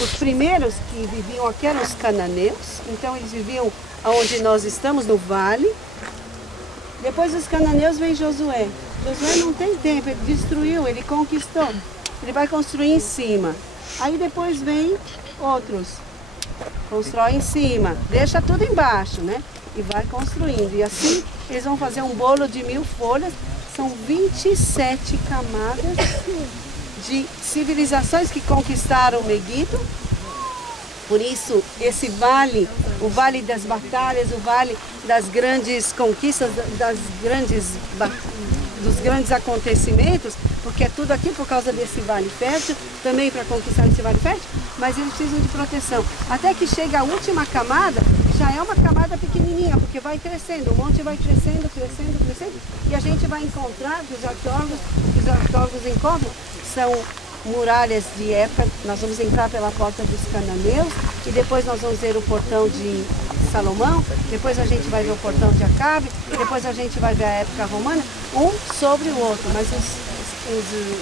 Os primeiros que viviam aqui eram os cananeus, então eles viviam onde nós estamos, no vale. Depois dos cananeus vem Josué. Josué não tem tempo, ele destruiu, ele conquistou. Ele vai construir em cima. Aí depois vem outros. Constrói em cima, deixa tudo embaixo, né? E vai construindo. E assim eles vão fazer um bolo de 1000 folhas. São 27 camadas de civilizações que conquistaram Meguido. Por isso, esse vale, o vale das batalhas, o vale das grandes conquistas, dos grandes acontecimentos, porque é tudo aqui por causa desse vale fértil, também para conquistar esse vale fértil, mas eles precisam de proteção. Até que chega a última camada, já é uma camada pequenininha, porque vai crescendo, o monte vai crescendo, crescendo, crescendo, e a gente vai encontrar, que os arqueólogos encontram, são muralhas de época. Nós vamos entrar pela porta dos cananeus, e depois nós vamos ver o portão de Salomão, depois a gente vai ver o portão de Acabe, depois a gente vai ver a época romana, um sobre o outro. Mas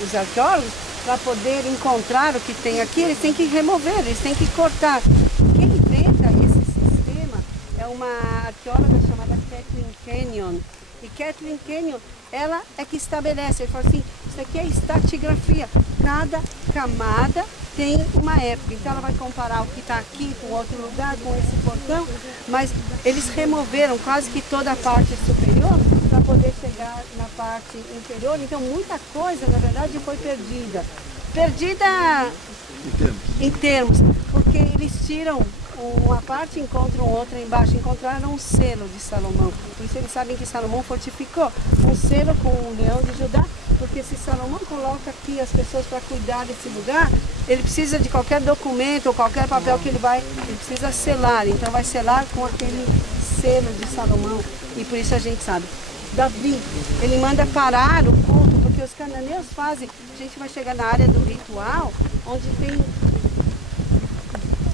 os arqueólogos, para poder encontrar o que tem aqui, eles têm que remover, eles têm que cortar. Quem inventa esse sistema é uma arqueóloga chamada Kathleen Kenyon. E Kathleen Kenyon, ela é que estabelece, ele fala assim, isso aqui é estratigrafia, cada camada tem uma época, então ela vai comparar o que está aqui com outro lugar, com esse portão, mas eles removeram quase que toda a parte superior para poder chegar na parte inferior, então muita coisa na verdade foi perdida. Perdida em termos, porque eles tiram uma parte e encontram outra embaixo. Encontraram um selo de Salomão, por isso eles sabem que Salomão fortificou um selo com o leão de Judá, porque se Salomão coloca aqui as pessoas para cuidar desse lugar, ele precisa de qualquer documento ou qualquer papel que ele precisa selar, então vai selar com aquele selo de Salomão, e por isso a gente sabe. Davi, ele manda parar o culto, porque os cananeus fazem, a gente vai chegar na área do ritual, onde tem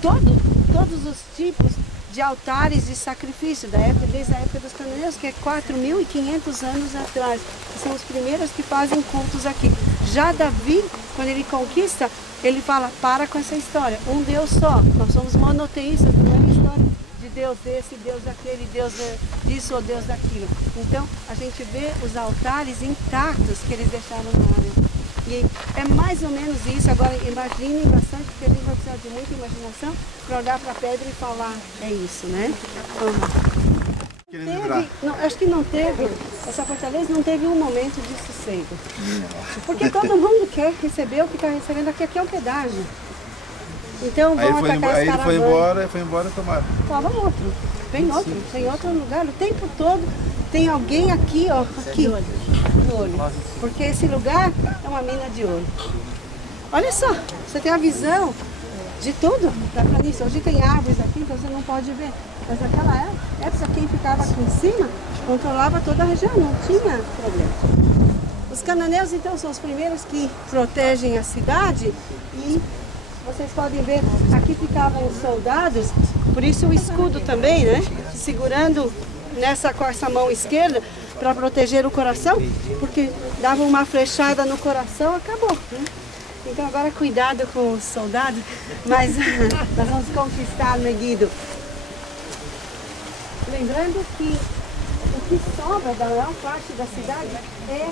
todos os tipos de altares de sacrifício, desde a época dos cananeus, que é 4.500 anos atrás. São os primeiros que fazem cultos aqui. Já Davi, quando ele conquista, ele fala, para com essa história, um Deus só, nós somos monoteístas, não é uma história de Deus desse, Deus daquele, Deus disso ou Deus daquilo. Então, a gente vê os altares intactos que eles deixaram na área. E é mais ou menos isso. Agora imaginem bastante, porque a gente vai precisar de muita imaginação para olhar para a pedra e falar, é isso, né? Acho que não teve, essa fortaleza não teve um momento de sossego. Porque todo mundo quer receber o que está recebendo aqui, é um pedágio. Então vão atacar as caravanas. Aí ele foi embora e tomaram. Toma outro, vem outro lugar, o tempo todo tem alguém aqui, ó, aqui, no olho. Porque esse lugar é uma mina de ouro. Olha só, você tem a visão de tudo da planície. Hoje tem árvores aqui, então você não pode ver. Mas naquela época, quem ficava aqui em cima controlava toda a região, não tinha problema. Os cananeus, então, são os primeiros que protegem a cidade. E vocês podem ver, aqui ficavam os soldados, por isso o escudo também, né? Segurando com essa mão esquerda para proteger o coração, porque dava uma flechada no coração, acabou, né? Então agora cuidado com os soldados, mas nós vamos conquistar Meguido. Lembrando que o que sobra da maior parte da cidade é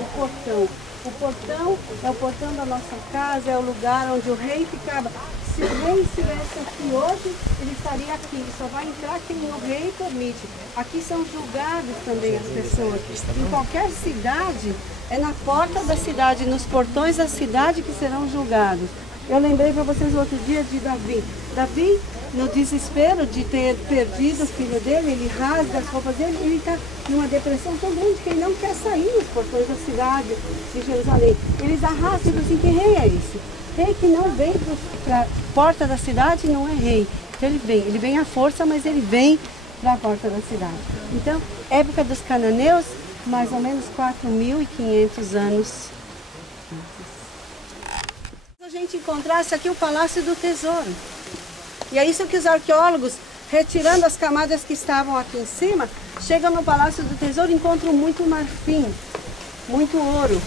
o portão. O portão é o portão da nossa casa, é o lugar onde o rei ficava. Se o rei estivesse aqui hoje, ele estaria aqui. Só vai entrar quem o rei permite. Aqui são julgadas também as pessoas. Em qualquer cidade, é na porta da cidade, nos portões da cidade que serão julgados. Eu lembrei para vocês outro dia de Davi. Davi, no desespero de ter perdido o filho dele, ele rasga as roupas dele, ele está numa depressão tão grande que ele não quer sair nos portões da cidade de Jerusalém. Eles arrastam e dizem assim, que rei é esse? Rei que não vem para a porta da cidade não é rei. Então ele vem à força, mas ele vem para a porta da cidade. Então, época dos cananeus, mais ou menos 4.500 anos. Se a gente encontrasse aqui o Palácio do Tesouro. E é isso que os arqueólogos, retirando as camadas que estavam aqui em cima, chegam no Palácio do Tesouro e encontram muito marfim, muito ouro,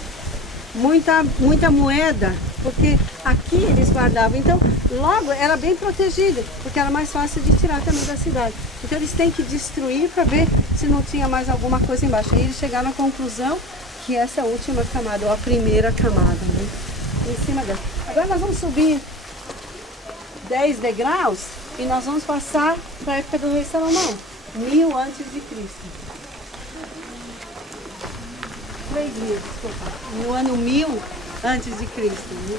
muita moeda porque aqui eles guardavam. Então, logo era bem protegida, porque era mais fácil de tirar também da cidade. Então eles têm que destruir para ver se não tinha mais alguma coisa embaixo. Aí eles chegaram à conclusão que essa é a última camada, ou a primeira camada, né? Em cima dela. Agora nós vamos subir 10 degraus e nós vamos passar para a época do rei Salomão, 1000 antes de Cristo. 3000, desculpa. No ano 1000 antes de Cristo. Né?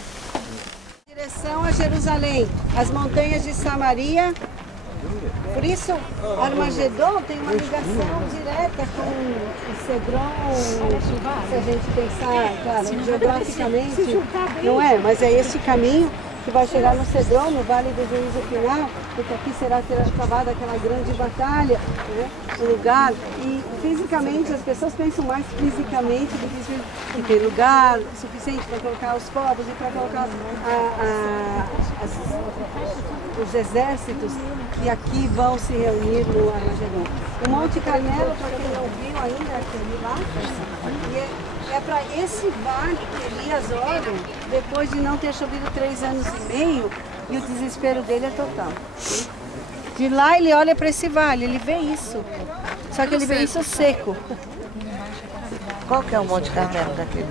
Direção a Jerusalém, as montanhas de Samaria. Por isso, Armagedon tem uma ligação direta com o Cedron, se a gente pensar, claro, geograficamente, não é? Mas é esse caminho que vai chegar no Cedron, no Vale do Juízo Final, porque aqui será travada aquela grande batalha, né, no lugar. E fisicamente, as pessoas pensam mais fisicamente do que lugar suficiente para colocar os povos e para colocar os exércitos que aqui vão se reunir no Armagedon. O Monte Carmelo, para quem não viu ainda, é aquele lá, e é para esse vale que Elias ora, depois de não ter chovido 3 anos e meio, e o desespero dele é total. De lá ele olha para esse vale, ele vê isso, só que ele vê isso seco. Qual que é o Monte Carmelo daquele?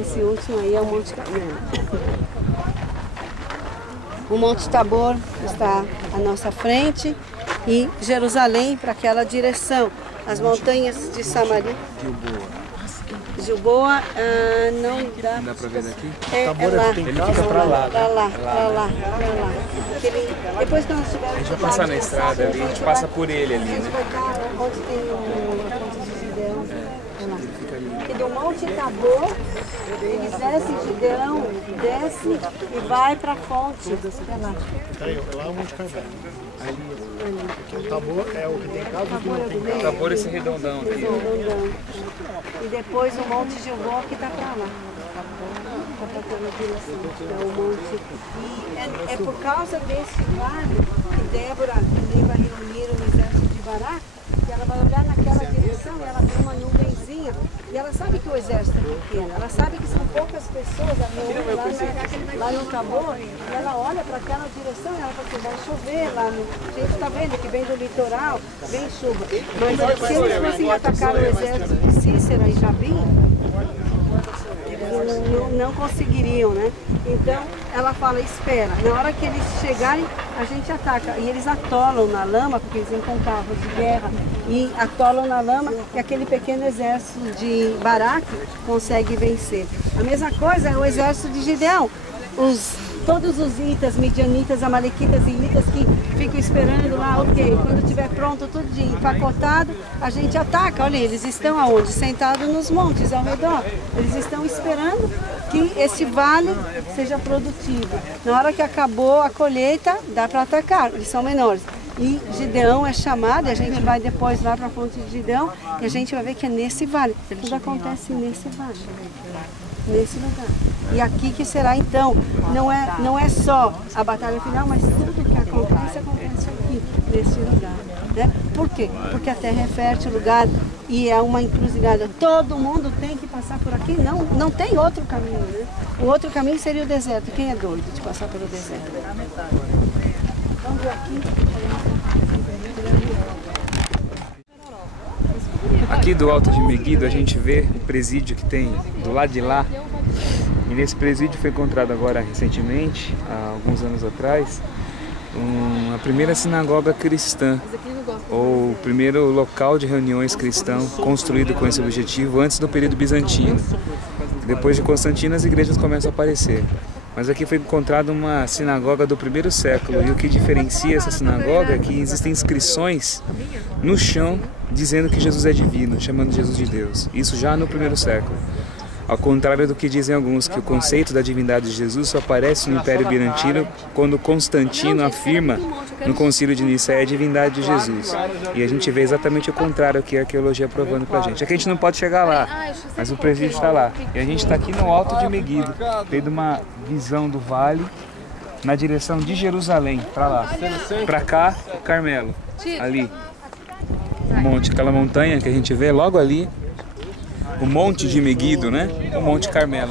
Esse último aí é o Monte Carmelo. O Monte Tabor está à nossa frente e Jerusalém para aquela direção. As montanhas de Samaria. Gilboa, não dá. Dá pra ver daqui? É lá. Ele fica pra lá. Pra lá. Depois que nós estivermos. A gente vai passar na estrada ali, a gente passa por ele ali, A gente né? vai estar onde tem a ponte de Gideão. E do Monte Tabor, eles descem, Gideão desce e vai para a fonte. Lá é o Monte Carmelo. Porque o Tabor é o que tem casa e o que não tem casa. O Tabor é esse redondão aqui. E depois o Monte Gilboa que está para lá. Está para aquela direção, é o monte. E é por causa desse vale que Débora também vai reunir o exército de Baraque, que ela vai olhar naquela direção e ela vê uma nuvenzinha. E ela sabe que o exército é pequeno, ela sabe que são poucas pessoas lá no Tabor, e ela olha para aquela direção e ela fala assim, vai chover lá no... A gente está vendo que vem do litoral, vem chuva. Mas se eles fossem atacar o exército de Cícera e Jabim, não conseguiriam, né? Então ela fala, espera, na hora que eles chegarem, a gente ataca. E eles atolam na lama, porque eles vêm com carros de guerra, e atolam na lama e aquele pequeno exército de Baraque consegue vencer. A mesma coisa é o exército de Gideão. Todos os itas, midianitas, amalequitas e itas que ficam esperando lá, ok, quando estiver pronto, tudo empacotado, a gente ataca. Olha, eles estão aonde? Sentados nos montes ao redor. Eles estão esperando que esse vale seja produtivo. Na hora que acabou a colheita, dá para atacar, eles são menores. E Gideão é chamado, e a gente vai depois lá para a fonte de Gideão, e a gente vai ver que é nesse vale. Tudo acontece nesse vale, nesse lugar. E aqui que será então, não é só a batalha final, mas tudo que acontece aqui, nesse lugar. Né? Por quê? Porque a terra é fértil, lugar, e é uma encruzilhada. Todo mundo tem que passar por aqui, não tem outro caminho. Né? O outro caminho seria o deserto. Quem é doido de passar pelo deserto? Vamos ver aqui. Aqui do Alto de Meguido a gente vê o presídio que tem do lado de lá. E nesse presídio foi encontrado agora recentemente, há alguns anos atrás, a primeira sinagoga cristã, ou o primeiro local de reuniões cristão construído com esse objetivo antes do período bizantino. Depois de Constantino as igrejas começam a aparecer. Mas aqui foi encontrada uma sinagoga do 1º século, e o que diferencia essa sinagoga é que existem inscrições no chão dizendo que Jesus é divino, chamando Jesus de Deus. Isso já no 1º século. Ao contrário do que dizem alguns, que o conceito da divindade de Jesus só aparece no Império Bizantino quando Constantino afirma no Concílio de Nicéia a divindade de Jesus. E a gente vê exatamente o contrário que a arqueologia provando pra gente. Aqui a gente não pode chegar lá, mas o presídio está lá. E a gente está aqui no Alto de Meguido, tendo uma visão do vale na direção de Jerusalém, para lá. Para cá, o Carmelo, ali. O monte, aquela montanha que a gente vê logo ali. o Monte de Meguido, né? O Monte Carmelo.